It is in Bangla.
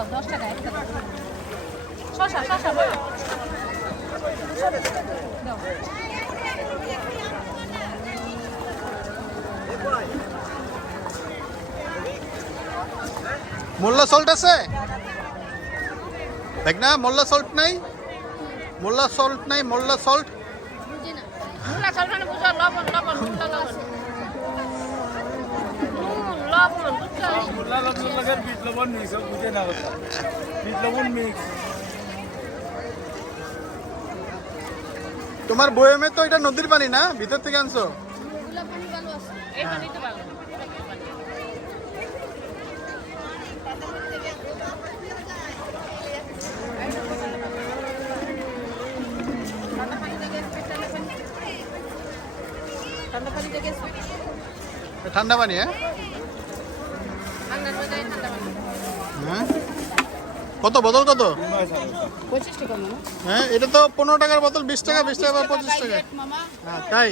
দাও দশ টাকা একটা দাও। শশা শশা বলো। দাও। মোল্লা সল্ট আছে? দেখ না মোল্লা সল্ট নাই। মোল্লা সল্ট নাই মোল্লা সল্ট মুলা চাল মানে বুঝো লবণ লবণ মুলা লবণ। বিট লবণ মিক্স বুঝে না বিট মিক্স তোমার বয়মে তো এটা নদীর পানি না? ভিতর থেকে আনছো? ঠান্ডা পানি হ্যাঁ ঠান্ডার মধ্যে ঠান্ডা পানি হ্যাঁ? কত? বোতল কত? হ্যাঁ এটা তো পনেরো টাকার বোতল বিশ টাকা বিশ টাকা পঁচিশ টাকা। হ্যাঁ তাই?